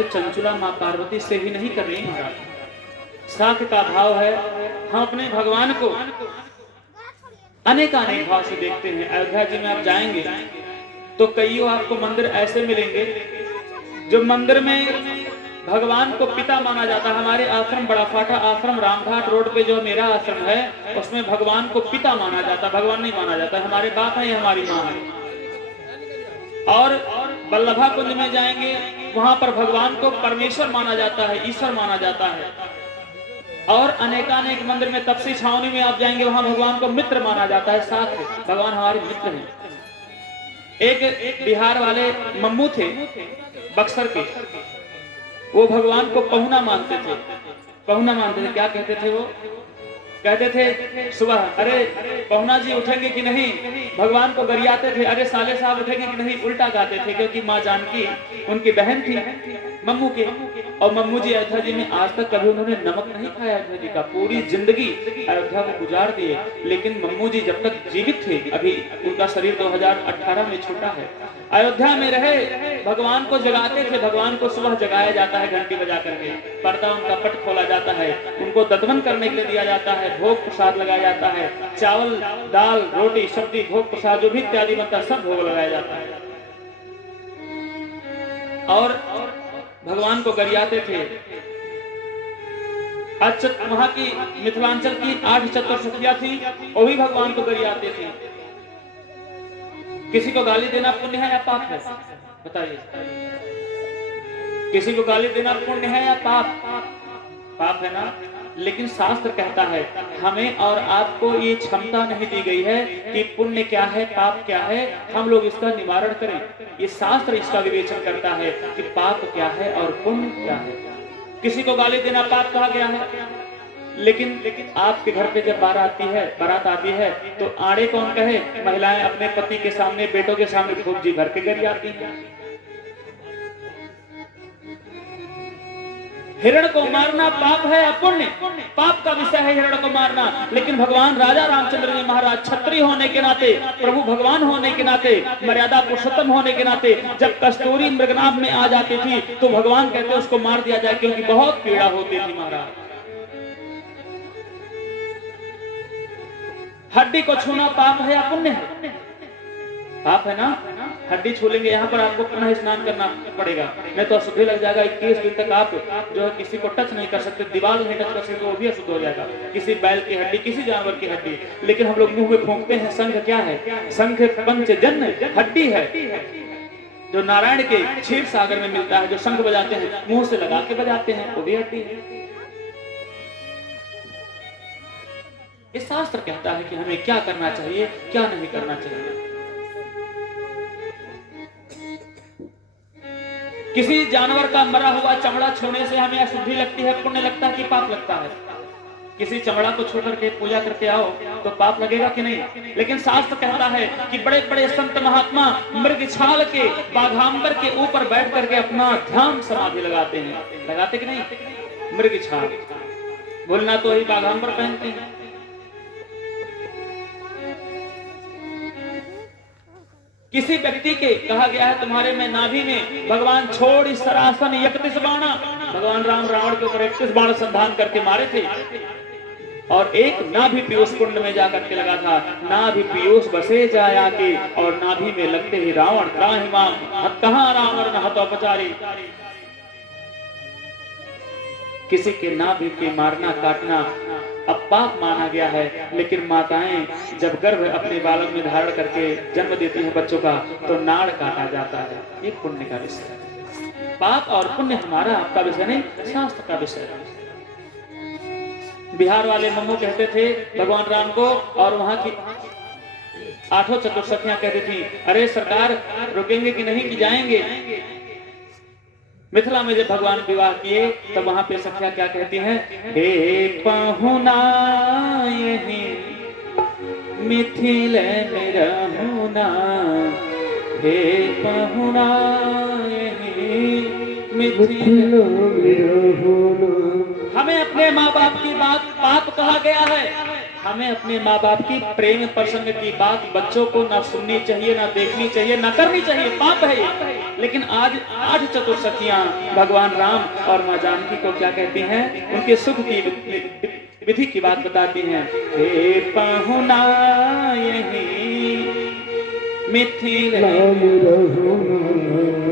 साख चंचुला माँ पार्वती से ही नहीं कर रही महाराज। साख का भाव है, हम अपने भगवान को अनेक भाव से देखते हैं। अयोध्या जी में आप जाएंगे तो कईयों आपको मंदिर ऐसे मिलेंगे जो मंदिर में भगवान को पिता माना जाता है। हमारे आश्रम बड़ा फाटा आश्रम रामघाट रोड पे जो मेरा आश्रम है उसमें भगवान को पिता माना जाता है, भगवान नहीं माना जाता। हमारे बाप है, हमारी माँ है। और बल्लभा कुंज में जाएंगे वहां पर भगवान को परमेश्वर माना जाता है, ईश्वर माना जाता है। और अनेकानेक मंदिर में तपसी छावनी में आप जाएंगे वहां भगवान को मित्र माना जाता है। साथ भगवान हमारे मित्र हैं। एक बिहार वाले मम्मू थे बक्सर के, वो भगवान को पहुना मानते थे। पहुना मानते थे, क्या कहते थे वो? कहते थे सुबह, अरे पहुना जी उठेंगे कि नहीं? भगवान को गरियाते थे, अरे साले साहब उठेंगे कि नहीं? उल्टा गाते थे, क्योंकि माँ जानकी उनकी बहन थी मम्मू के। और मम्मू जी अयोध्या जी में आज तक कभी उन्होंने नमक नहीं खाया अयोध्या जी का, पूरी जिंदगी अयोध्या को गुजार दिए। लेकिन मम्मू जी जब तक जीवित थे, अभी उनका शरीर 2018 में छूटा है, अयोध्या में रहे, भगवान को जगाते थे। भगवान को सुबह जगाया जाता है घंटी बजा करके, पर्दा उनका पट खोला जाता है, उनको दत्तवन करने के लिए दिया जाता है, भोग प्रसाद लगाया जाता है, चावल दाल रोटी सब्जी भोग प्रसाद जो भी इत्यादि बनता है सब भोग लगाया जाता है। और भगवान को गरियाते थे। वहां की मिथिलांचल की 8 चतुर्सखियां थी, वो भी भगवान को गरियाते थे। किसी को गाली देना पुण्य है या पाप है? बताइए, किसी को गाली देना पुण्य है या पाप? पाप है ना। लेकिन शास्त्र कहता है हमें और आपको ये क्षमता नहीं दी गई है कि पुण्य क्या है पाप क्या है, हम लोग इसका निवारण करें। ये शास्त्र इसका विवेचन करता है कि पाप क्या है और पुण्य क्या है। किसी को गाली देना पाप कहा गया है, लेकिन आपके घर पे जब बारात आती है तो आड़े कौन कहे? महिलाएं अपने पति के सामने, बेटों के सामने खूब जी भर के गरियाती हैं। हिरण को मारना पाप है या पुण्य? पाप का विषय है हिरण को मारना। लेकिन भगवान राजा रामचंद्र जी महाराज क्षत्रिय होने के नाते, प्रभु भगवान होने के नाते, मर्यादा पुरुषोत्तम होने के नाते, जब कस्तूरी मृगनाभ में आ जाती थी तो भगवान कहते उसको मार दिया जाए, क्योंकि बहुत पीड़ा होती थी महाराज। हड्डी को छूना पाप है या पुण्य है? पाप है ना। हड्डी छू लेंगे, यहाँ पर आपको पुनः स्नान करना पड़ेगा, नहीं तो अशुद्धि लग जाएगा। 21 दिन तक आप जो है किसी को टच नहीं कर सकते, दीवार नहीं टच कर सकते, वो भी अशुद्ध हो जाएगा। किसी बैल की हड्डी, किसी जानवर की हड्डी। लेकिन हम लोग मुंह में फूंकते हैं। शंख क्या है? शंख पंचजन्य हड्डी है, जो नारायण के क्षीर सागर में मिलता है। जो शंख बजाते हैं मुंह से लगा के बजाते हैं, वो भी हड्डी है। ये शास्त्र कहता है कि हमें क्या करना चाहिए, क्या नहीं करना चाहिए। किसी जानवर का मरा हुआ चमड़ा छूने से हमें अशुद्धि लगती है, पुण्य लगता है कि पाप लगता है? किसी चमड़ा को छू करके पूजा करके आओ तो पाप लगेगा कि नहीं? लेकिन शास्त्र कहता है कि बड़े बड़े संत महात्मा मृग छाल के, बाघांबर के ऊपर बैठ करके अपना ध्यान समाधि लगाते हैं। लगाते कि नहीं? मृग छाल बोलना तो ही बाघांबर पहनते हैं। किसी व्यक्ति के कहा गया है तुम्हारे में नाभि में भगवान छोड़ इस सरासन 31 बाणा, भगवान राम रावण के ऊपर 31 बाण संधान करके मारे थे। और एक नाभि पीयूष कुंड में जाकर के लगा था। नाभि पीयूष बसे जाया के, और नाभि में लगते ही रावण त्राहिमाम कहां रावण न हतोपचारी। किसी के नाभि के मारना काटना अब पाप माना गया है। लेकिन माताएं जब गर्भ अपने बालक में धारण करके जन्म देती हैं बच्चों का, तो नाड़ काटा जाता है। ये पुण्य का विषय है। पाप और पुण्य हमारा आपका विषय नहीं, शास्त्र का विषय है। बिहार वाले मम्मू कहते थे भगवान राम को, और वहां की 8 चतुर्सखियां कहती थी अरे सरकार रुकेंगे कि नहीं कि जाएंगे। मिथिला में जब भगवान विवाह किए तब वहां पे सखियां क्या कहती हैं? हे पहुना यही मिथिल में रहूना, हे पहुना यही मिथिल में रहूना। हमें अपने माँ बाप की बात पाप कहा गया है। हमें अपने माँ बाप की प्रेम प्रसंग की बात बच्चों को ना सुननी चाहिए, ना देखनी चाहिए, ना करनी चाहिए, पाप है ये। लेकिन आज 8 चतुर्सखियां भगवान राम और माँ जानकी को क्या कहती हैं, उनके सुख की विधि की बात बताती हैं। हे पाहुना यही मिथिल,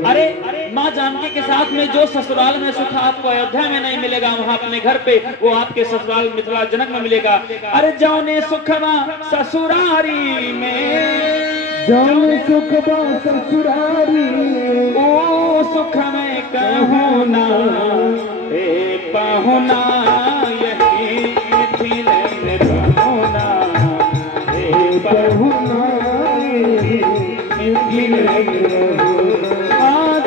अरे माँ जानकी के साथ में जो ससुराल में सुख आपको अयोध्या में नहीं मिलेगा, वहाँ अपने घर पे वो आपके ससुराल मिथिला जनक में मिलेगा। अरे जौने सुखवा ससुरारी में, जौने सुखवा ससुरारी में, ओ सुख में कहूँ ना, हे पाहुना यही मिथिल में पाहुना, हे पाहुना मिथिल में,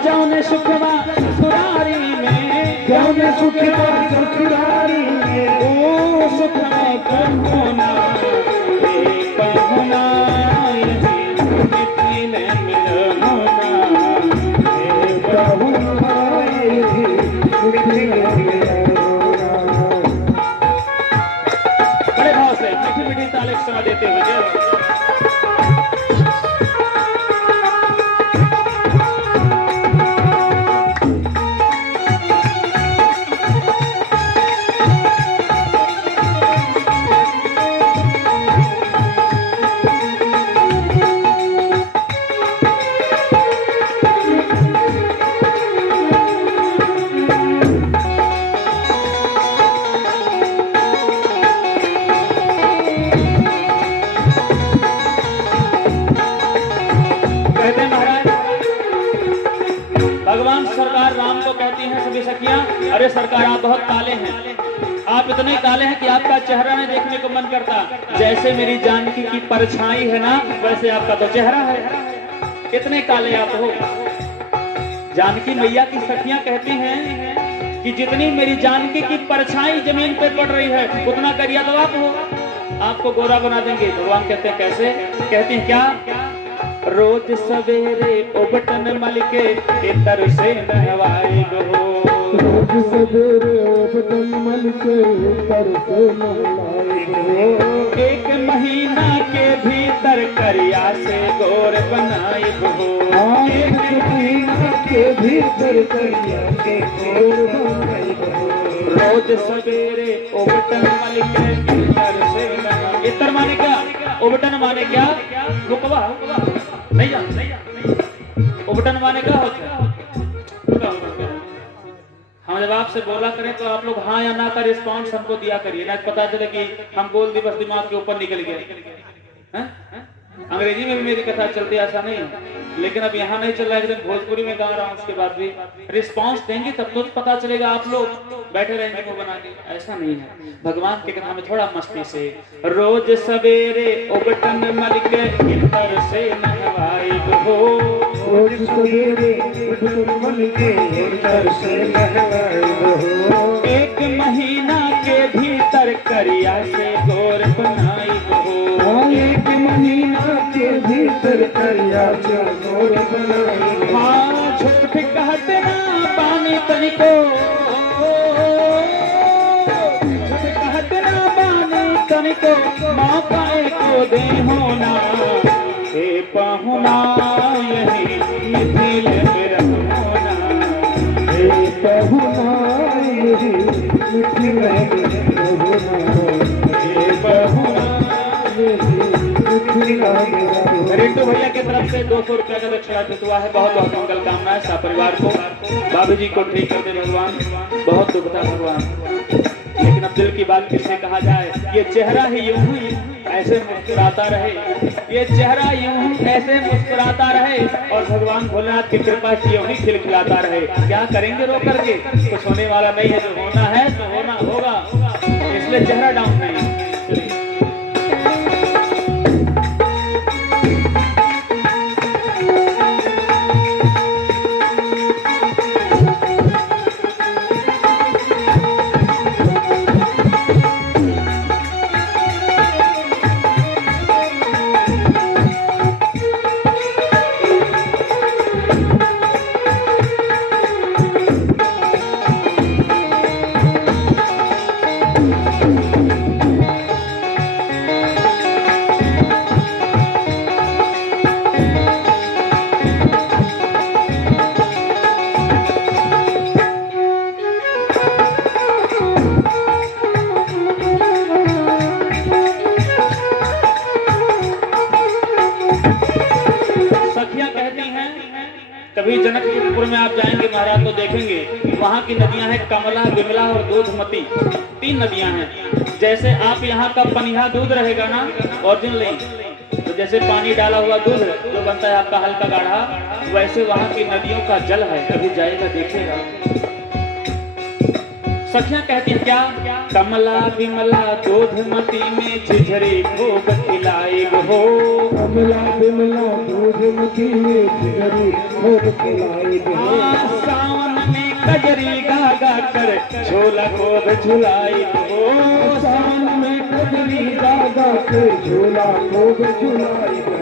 जौने सुखवा ससुरारी में, जौने सुखवा ससुरारी में, ओ सुख में कहूँ ना, हे पाहुना यही मिथिल में रहूना, हे पाहुना यही मिथिल में रहूना। बड़े भाव से मीठी मीठी ताली समय देते हुए भगवान सरकार राम को कहती हैं सभी सखियां, अरे सरकार आप बहुत काले हैं, आप इतने काले हैं कि आपका चेहरा नहीं देखने को मन करता, जैसे मेरी जानकी की परछाई है ना वैसे आपका तो चेहरा है, इतने काले आप हो। जानकी मैया की सखियां कहती हैं कि जितनी मेरी जानकी की परछाई जमीन पे पड़ रही है उतना करिया तो आप हो, आपको गोरा बना देंगे। भगवान कहते हैं कैसे, कहती हैं क्या, रोज सवेरे उबटन मल के इतर से नहवाए हो, रोज सवेरे उबटन मल के इतर से नहवाए हो, एक महीना के भीतर करिया से गोर बनाए हो, एक महीना के भीतर करिया से गोर बनाए हो, रोज सवेरे उबटन मल के इतर से नहवाए। इतर माने क्या, उबटन माने क्या, रुकवा नहीं जा, उबटन माने क्या होता है, हम जब आपसे बोला करें तो आप लोग हाँ या ना का रिस्पॉन्स हमको दिया करिए, ना पता चले कि हम बोल दिवस दिमाग के ऊपर निकल गए। अंग्रेजी में भी मेरी कथा चलती है, ऐसा नहीं है, लेकिन अब यहाँ नहीं चल रहा है, लेकिन भोजपुरी में गा रहा हूँ, उसके बाद भी रिस्पांस देंगे तब तो पता चलेगा, आप लोग बैठे रहेंगे मुंह बना के, ऐसा नहीं है। भगवान की कथा में थोड़ा मस्ती से, रोज सवेरे उबटन मल के इतर से नहवाए हो, रोज सवेरे उबटन मल के इतर से नहवाए हो, एक महीना के भीतर करिया से गोर बनाई हो, एक महीना के भीतर करिया से गोर बनाई हो, हाँ झूठ कहते ना पानी तनिको, झूठ कहते ना पानी तनिको, मौका को दे होना, हे पाहुना यही मिथिल में रहना, हे पाहुना यही मिथिल में रहना, हे पाहुना रिंटू भैया की तरफ से 200 रुपया का दक्षिणा हुआ है, बहुत बहुत मंगल कामनाएं परिवार को, बाबू जी को ठीक कर दे भगवान, बहुत दुख था भगवान, लेकिन अब दिल की बात किससे कहा जाए, ये चेहरा ही यूं ही ऐसे मुस्कुराता रहे, ये चेहरा यूं ऐसे मुस्कुराता रहे और भगवान भोलेनाथ की कृपा से यूं ही खिलखिलाता रहे। क्या करेंगे रो करके, कुछ होने वाला नहीं है, जो होना है तो होना होगा, इसलिए चेहरा डाउन नहीं। अभी जनकपुर में आप जाएंगे महाराज तो देखेंगे वहाँ की नदियां हैं कमला, विमला और दूधमती, 3 नदियां हैं। जैसे आप यहाँ का पनिहा दूध रहेगा ना ओरिजिनली, तो जैसे पानी डाला हुआ दूध जो बनता है आपका हल्का गाढ़ा, वैसे वहाँ की नदियों का जल है। कभी जाएगा देखेगा। सखियां कहती हैं क्या? कमला विमला दूधमती में झिझरी खूब खिलाई हो। कमला विमला दूधमती में झिझरी खूब खिलाई हो। सावन में कजरी गा गा कर झोला खूब झुलाई हो। सावन में कजरी गा गा कर झोला खूब झुलाई हो।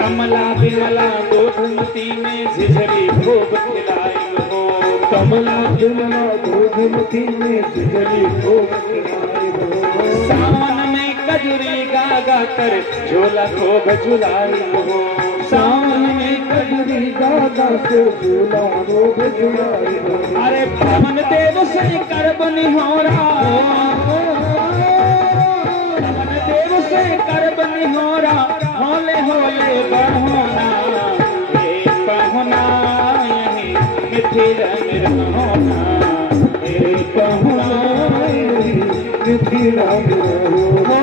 कमला विमला दूधमती में झिझरी खूब खिलाई हो। कमला विमला दूधमती में झिझरी खूब खिलाई हो। सावन में कजरी गा गा कर झोला खूब झुलाई हो। सावन में कजरी गा गा कर झोला खूब झुलाई हो। अरे पवन देव से कर बनिहोरा, पवन देव से कर बनिहोरा, होले होले बहोना, हे पहुना यही मिथिल में रहोना, हे पहुना यही मिथिल में रहोना।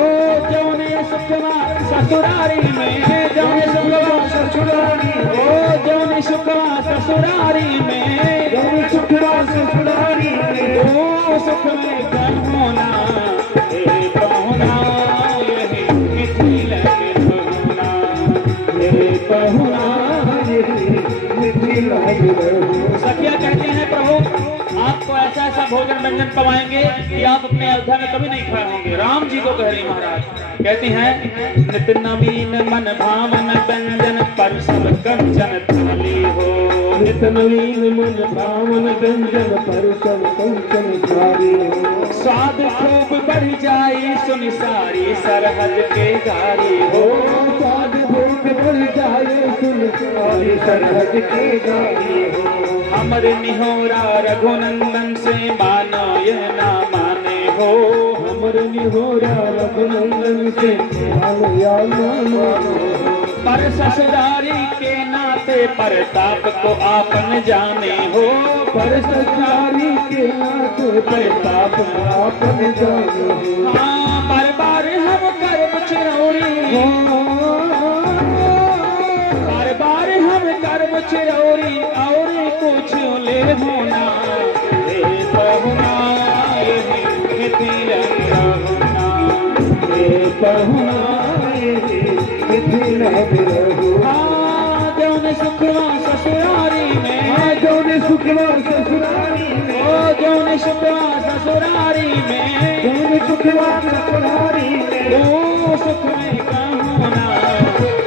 जौने सुखवा ससुरारी में, जौने सुखवा ससुरारी, ओ जौने सुखवा ससुरारी में, जौने सुखवा ससुरारी में, ओ सुख में कहोना, हे पहुना यही मिथिल में रहोना, हे पहुना यही मिथिल में रहोना। सखिया कहते हैं प्रभु आपको ऐसा ऐसा भोजन व्यंजन पवाएंगे कि आप अपने अयोध्या में कभी नहीं खाए होंगे। राम जी को कह रही महाराज, कहती हैं नित नवीन मन भावन व्यंजन पर सब कंचन थाली हो। नित नवीन मन भावन व्यंजन पर सब कंचन थाली हो। स्वाद खूब बढ़ जाई सुन सारी सरहद के गारी हो। स्वाद खूब बढ़ जाए सुन सारी सरहद के गारी हो। हमरे निहोरा रघुनंदन से मानो यह ना माने हो। हमर निहोरा रघुनंदन से मानो या ना मानो। पर ससुरारी के नाते परताप को आपन जाने हो। पर ससुरारी के नाते परताप को आपन जाने हो। हाँ बार बार हम कर्म चिरौरी हो, बार बार हम कर्म चिरौरी और कुछ ले होना, हे पहुना यही मिथिल में रहोना, हे पहुना यही मिथिल में रहोना। जौने सुखवा ससुरारी में, जौने सुखवा ससुरारी में, ओ जौने सुखवा ससुरारी में, जौने सुखवा ससुरारी में, ओ सुख में कहोना,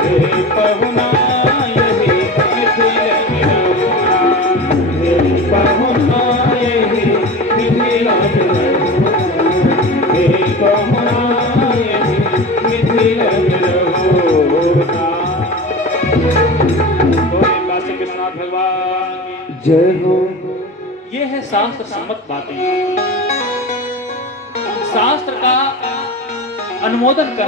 हे पहुना यही मिथिल में रहोना, हे पहुना यही मिथिल में रहोना, हे पहुना यही मिथिल में रहोना। काशी विश्वनाथ भगवान की जय हो। ये है शास्त्र सम्मत बातें, शास्त्र का अनुमोदन कर